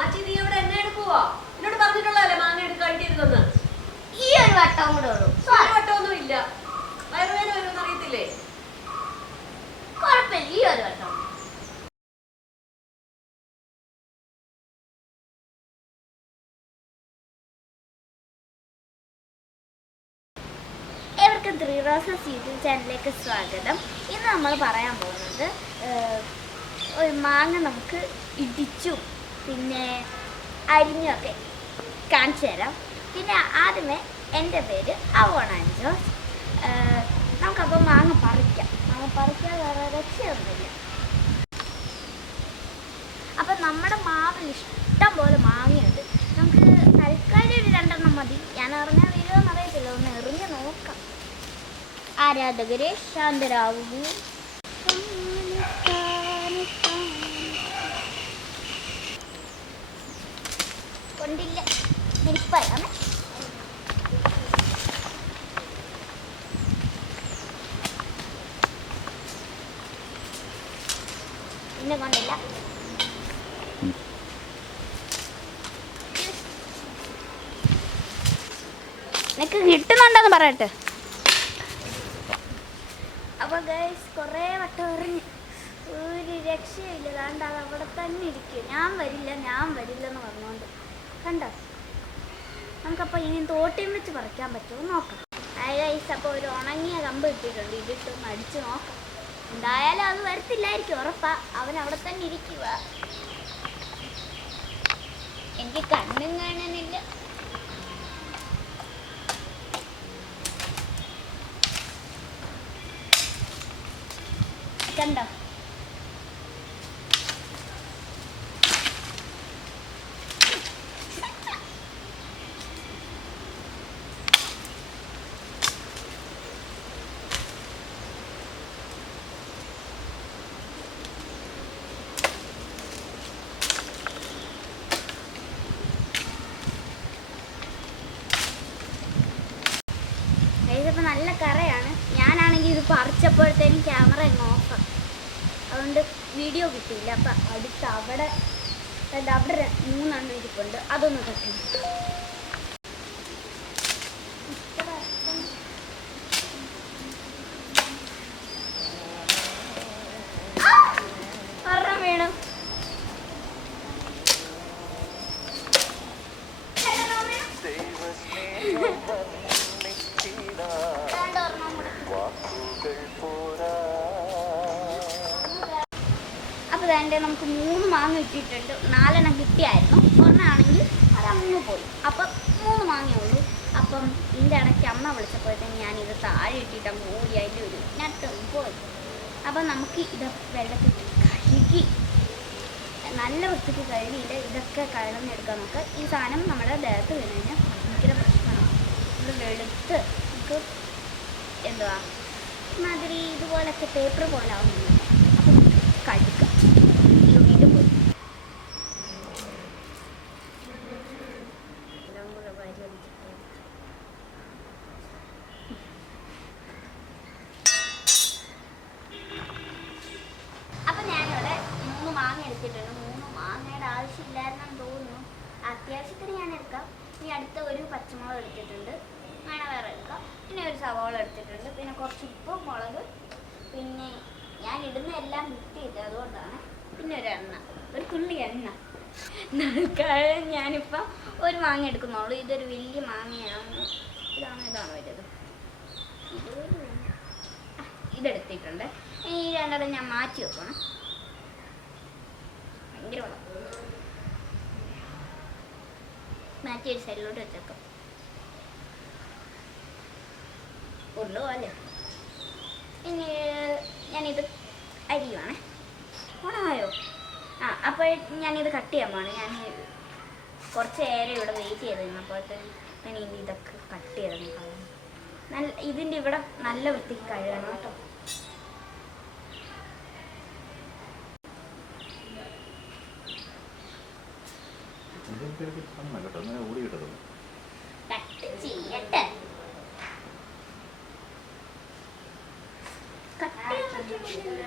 ആച്ചി നീ അവിടെ എന്നെ എടുക്കുവോ എന്നോട് പറഞ്ഞിട്ടുള്ളതല്ലേ മാങ്ങ ഈ ഒരു വട്ടം കൂടെ ഉള്ളൂ. ഒരു വട്ടമൊന്നും ഇല്ല. വയറുവേദന വരുമെന്ന് അറിയത്തില്ലേ? കുഴപ്പമില്ല ഈ ഒരു വട്ടം. ഏവർക്കും ത്രീ റോസസ് യൂട്യൂബ് ചാനലിലേക്ക് സ്വാഗതം. ഇന്ന് നമ്മൾ പറയാൻ പോകുന്നത് ഒരു മാങ്ങ നമുക്ക് ഇടിച്ചും. പിന്നെ അരിഞ്ഞൊക്കെ കാണിച്ചു തരാം. പിന്നെ ആദ്യമേ എന്റെ പേര് അവോണ ജോസ് നമുക്കപ്പോൾ മാങ്ങ പറിക്കാം. മാങ്ങ പറിക്കാൻ വേറെ രക്ഷയൊന്നുമില്ല. അപ്പം നമ്മുടെ മാവിൽ ഇഷ്ടം പോലെ മാങ്ങയുണ്ട്. നമുക്ക് തൽക്കാലം ഒരു രണ്ടെണ്ണം മതി. ഞാൻ അറിഞ്ഞാൽ വരുമോ അറിയത്തില്ല. ഒന്ന് എറിഞ്ഞ് നോക്കാം. ആരാധകരെ ശാന്തരാവുകൂ കൊണ്ടില്ല. നിരിപ്പായാണ് പിന്നെ കൊണ്ടില്ല. നിനക്ക് കിട്ടുന്നുണ്ടെന്ന് പറയട്ടെ. അപ്പൊ ഗൈസ് കുറേ വട്ടം എറിഞ്ഞ് ഒരു രക്ഷയില്ല. അതാണ്ട് അത് അവിടെ തന്നെ ഇരിക്കും. ഞാൻ വരില്ല ഞാൻ വരില്ല എന്ന് പറഞ്ഞുകൊണ്ട് കണ്ടോ? നമുക്കപ്പോൾ ഇനി തോട്ടിയും വെച്ച് പറിക്കാൻ പറ്റുമോ? നോക്കാം. ഗൈസ് അപ്പോൾ ഒരു ഉണങ്ങിയ കമ്പ് ഇട്ടിട്ടുണ്ട് ഇതിട്ടൊന്ന് അടിച്ച് നോക്കാം. എന്തായാലും അത് വരത്തില്ലായിരിക്കും ഉറപ്പാ. അവൻ അവിടെ തന്നെ ഇരിക്കുക എനിക്ക് കണ്ണും കാണാനില്ല കണ്ടോ? ഇതിപ്പോൾ നല്ല കറയാണ്. ഞാനാണെങ്കിൽ ഇത് പറിച്ചപ്പോഴത്തേനും ക്യാമറ അങ്ങ് ഓഫാണ് അതുകൊണ്ട് വീഡിയോ കിട്ടിയില്ല. അപ്പം അടുത്ത് അവിടെ അവിടെ മൂന്നെണ്ണം ഇരിപ്പുണ്ട്. അതൊന്ന് തട്ടി ഒരെണ്ണം വീണു വേണ്ട ഒരെണ്ണം കൂടെ അപ്പോൾ വേണ്ടേ നമുക്ക് മൂന്ന് മാങ്ങ കിട്ടിയിട്ടുണ്ട്. നാലെണ്ണം കിട്ടിയായിരുന്നു. ഒരെണ്ണമാണെങ്കിൽ അതങ്ങ് പോയി. അപ്പം മൂന്ന് മാങ്ങയേ ഉള്ളൂ. അപ്പം ഇതിന്റെ ഇടയ്ക്ക് അമ്മ വിളിച്ചപ്പോഴത്തേക്ക് ഞാനിത് താഴെ ഇട്ടിട്ട് അങ്ങ് ഓടി അതിന്റെ ഒരു നട്ടും പോയി. അപ്പം നമുക്ക് ഇത് വെള്ളത്തിൽ കഴുകി. നല്ല വൃത്തിക്ക് കഴുകിയിട്ട് ഇതൊക്കെ കഴുകുന്നെടുക്കാൻ നമുക്ക് ഈ സാധനം നമ്മുടെ ദേഹത്ത് വീണ് കഴിഞ്ഞാൽ ഭയങ്കര പ്രശ്നമാണ്. ഇത് വെളുത്ത് നമുക്ക് എന്തുവാ? മാതിരി ഇതുപോലൊക്കെ പേപ്പർ പോലെ ആവുന്നുണ്ട്. അപ്പം കഴുകാം വീണ്ടും പോയി എല്ലാം കൂടെ വാരി വലിച്ചിട്ട് അപ്പൊ ഞാനിവിടെ മൂന്ന് മാങ്ങ എടുത്തിട്ടുണ്ട് മൂന്ന് മാങ്ങയുടെ ആവശ്യമില്ലായിരുന്നെന്ന് തോന്നുന്നു അത്യാവശ്യത്തിന് ഞാൻ എടുക്കാം. ഈ അടുത്ത ഒരു പച്ചമുളക് എടുത്തിട്ടുണ്ട്. വേണം വേറെ എടുക്കാം. പിന്നെ ഒരു സവാള എടുത്തിട്ടുണ്ട്. പിന്നെ കുറച്ച് ഉപ്പ് മുളക്. പിന്നെ ഞാൻ ഇടുന്ന എല്ലാം മിക്സ് ചെയ്ത് അതുകൊണ്ടാണ്. പിന്നെ ഒരു എണ്ണ. ഒരു തുള്ളി എണ്ണ. ഞാനിപ്പം ഒരു മാങ്ങ എടുക്കുന്നുള്ളൂ. ഇതൊരു വലിയ മാങ്ങയാണ്. ഇതാണ് ഇതാണ് വരുന്നത് ഇതെടുത്തിട്ടുണ്ട്. ഈ രണ്ടെണ്ണം ഞാൻ മാറ്റി വെക്കണം. ഭയങ്കര വെള്ളം മാറ്റി ഒരു സൈഡിലോട്ട് വെച്ചേക്കും. അല്ലേ ഇനി ഞാനിത് അരിയുവാണേ. ഓണമായോ ആ അപ്പോൾ ഞാനിത് കട്ട് ചെയ്യാൻ പോവാണ്. ഞാൻ കുറച്ച് നേരം ഇവിടെ വെയിറ്റ് ചെയ്തിരുന്നു. നിന്നപ്പോഴത്തേന് ഞാൻ ഇനി ഇതൊക്കെ കട്ട് ചെയ്തിരുന്നു നല്ല ഇതിന്റെ ഇവിടെ നല്ല വൃത്തിക്ക് കഴുകണം കേട്ടോ. കേട്ടോ. അങ്ങനെ ഓടി കിട്ടത്തുള്ളൂ കട്ട് ചെയ്യട്ടെ കട്ട് ചെയ്യാൻ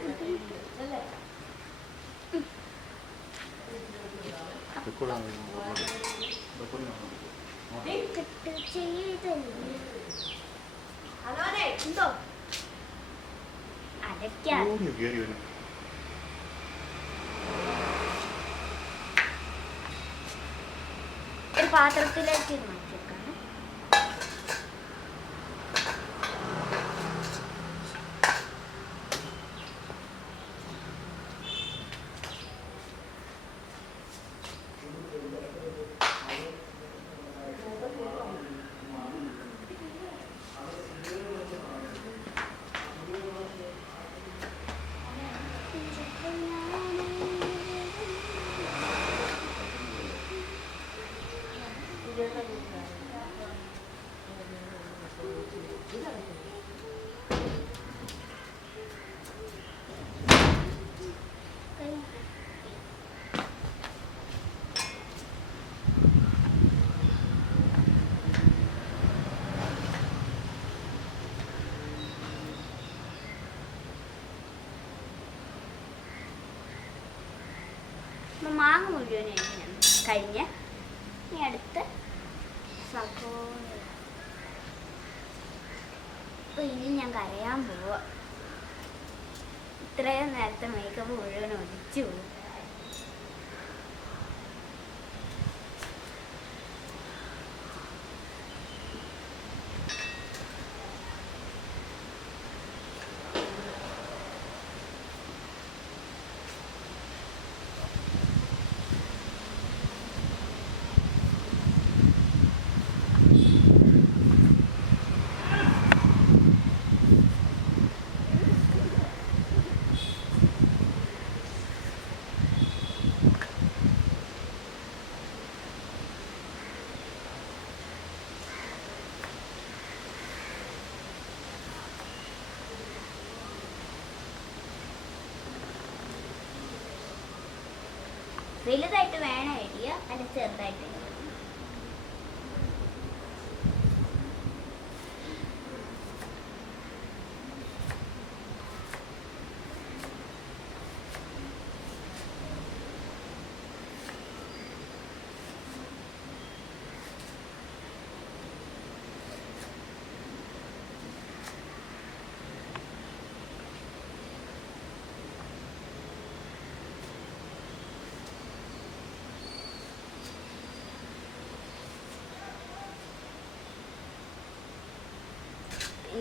പറ്റുന്നില്ല. കെട്ട് ചെയ്തല്ലേ. ഹലോനെ എന്തോ അരയ്ക്കാൻ കയറി വരും ഒരു പാത്രത്തിലേക്ക് മാറ്റി വെക്കണം അപ്പൊ മാങ്ങ മുഴുവനും എങ്ങനെയാണ് കഴിഞ്ഞ് ഇനി അടുത്ത് ഇനി ഞാൻ കരയാൻ പോവാ. ഇത്രയും നേരത്തെ മേക്കപ്പ് മുഴുവൻ ഒലിച്ചു പോകും വലുതായിട്ട് വേണം ഐഡിയ അല്ല ചെറുതായിട്ട്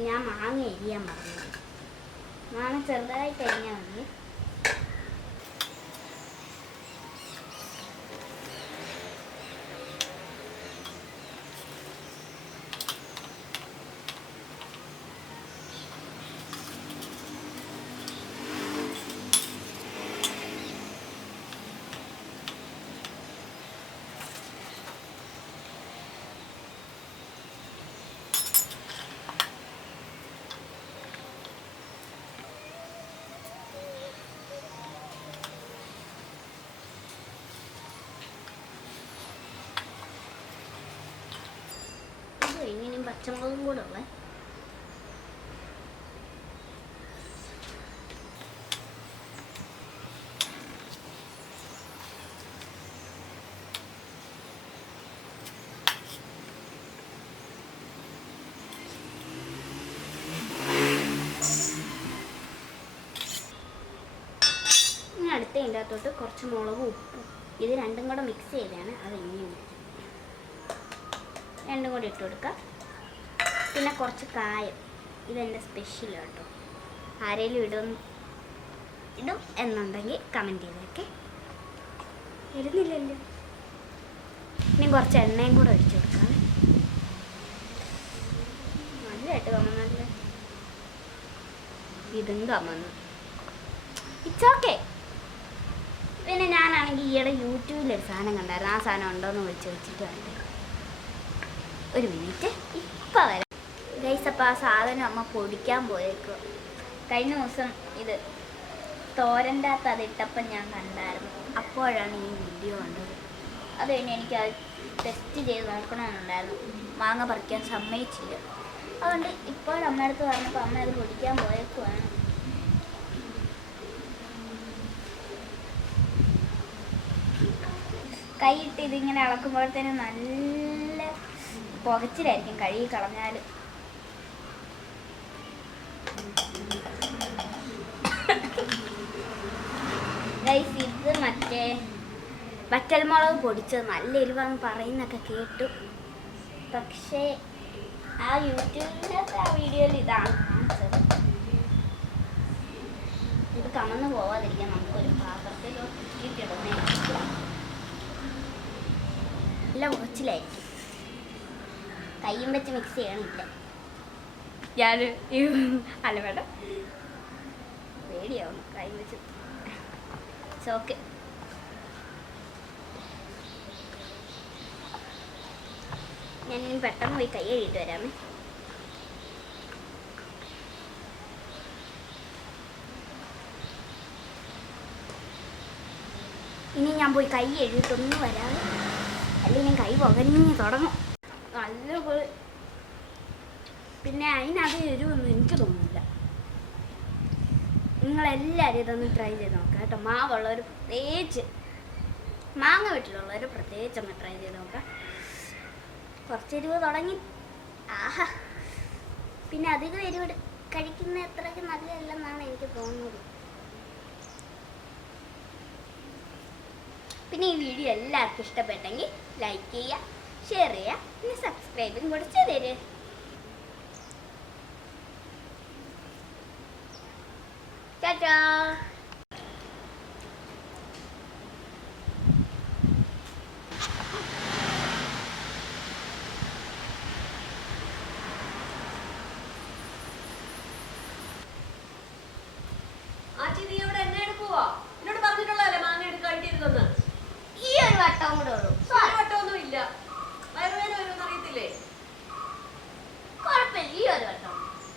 ഞാൻ മാങ്ങ എരിയാൻ പറഞ്ഞു. മാങ്ങ ചെറുതായിട്ട് എരിഞ്ഞാൽ മതി ഇത് കഴിഞ്ഞ് ഇനി പച്ചമുളകും കൂടെ ഉള്ളേ. അടുത്ത ഇതിന്റെ അകത്തോട്ട് കുറച്ച് മുളകും ഉപ്പും. ഇത് രണ്ടും കൂടെ മിക്സ് ചെയ്താണ്. അത് ഇനിയും രണ്ടും കൂടി ഇട്ട് കൊടുക്കുക പിന്നെ കുറച്ച് കായം. ഇതെന്റെ സ്പെഷ്യൽ കേട്ടോ ആരെങ്കിലും ഇടും ഇടും എന്നുണ്ടെങ്കിൽ കമന്റ് ചെയ്തേക്കെ. ഇടുന്നില്ലല്ലോ ഇനി കുറച്ച് എണ്ണയും കൂടെ ഒഴിച്ചു കൊടുക്കാം. നല്ലതായിട്ട് കമന്നല്ല? ഇതും കമന്നു. ഇറ്റ്സ് ഓക്കെ പിന്നെ ഞാനാണെങ്കിൽ ഈയിടെ യൂട്യൂബിലൊരു സാധനം കണ്ടായിരുന്നു. ആ സാധനം ഉണ്ടോയെന്ന് വിളിച്ച് വെച്ചിട്ട് വേണ്ടേ ഒരു മിനിറ്റ് ഇപ്പം വരാം. ഗൈസ് അപ്പോൾ ആ സാധനം അമ്മ പൊടിക്കാൻ പോയേക്കുക കഴിഞ്ഞ ദിവസം ഇത് തോരന്റെ അകത്ത് അത് ഇട്ടപ്പം ഞാൻ കണ്ടായിരുന്നു. അപ്പോഴാണ് ഈ വീഡിയോ കണ്ടത്. അത് കഴിഞ്ഞ് എനിക്ക് അത് ടെസ്റ്റ് ചെയ്ത് നോക്കണമെന്നുണ്ടായിരുന്നു. മാങ്ങ പറിക്കാൻ സമ്മതിച്ചില്ല. അതുകൊണ്ട് ഇപ്പോൾ അമ്മയടുത്ത് പറഞ്ഞപ്പോൾ അമ്മ അത് പൊടിക്കാൻ പോയേക്കുവാണ്. കൈയിട്ട് ഇതിങ്ങനെ അളക്കുമ്പോഴത്തേനും നല്ല പുകച്ചിലായിരിക്കും കഴുകി കളഞ്ഞാൽ ഗൈസ് ഇത് മറ്റേ വറ്റൽമുളക് പൊടിച്ചത്. നല്ല എരിവാന്ന് പറയുന്നൊക്കെ കേട്ടു. പക്ഷേ ആ യൂട്യൂബിനകത്ത് ആ വീഡിയോയിൽ ഇതാണ് കാണിച്ചത്. ഇത് കമന്ന് പോവാതിരിക്കാൻ നമുക്കൊരു പാത്രത്തിൽ ഇട്ടിടുന്നേ നല്ല കയ്യും വെച്ച് മിക്സ് ചെയ്യണില്ല. ഞാൻ അല്ല വേണ്ട പേടിയാവും കൈ വെച്ച്. ഓക്കെ ഞാൻ പെട്ടെന്ന് പോയി കൈ കഴുകിയിട്ട് വരാമേ. ഇനി ഞാൻ പോയി കൈ എഴുതിട്ടൊന്നും വരാതെ അല്ലെങ്കിൽ കൈ പുകഞ്ഞ് തുടങ്ങും. നല്ല പിന്നെ അതിനകത്ത് എരിവൊന്നും എനിക്ക് തോന്നുന്നില്ല. നിങ്ങളെല്ലാവരും ഇതൊന്ന് ട്രൈ ചെയ്ത് നോക്കാം കേട്ടോ. മാവുള്ളവർ പ്രത്യേകിച്ച് മാങ്ങ വീട്ടിലുള്ളവർ പ്രത്യേകിച്ച് ഒന്ന് ട്രൈ ചെയ്ത് നോക്കാം. കുറച്ച് എരിവ് തുടങ്ങി. ആഹാ. പിന്നെ അധികം എരിവ് കഴിക്കുന്ന അത്രയ്ക്ക് നല്ലതല്ലെന്നാണ് എനിക്ക് തോന്നുന്നത്. പിന്നെ ഈ വീഡിയോ എല്ലാവർക്കും ഇഷ്ടപ്പെട്ടെങ്കിൽ ലൈക്ക് ചെയ്യുക ഷെയർ ചെയ്യുക പിന്നെ സബ്സ്ക്രൈബും കൂടെ ചെയ്തേര്. 你的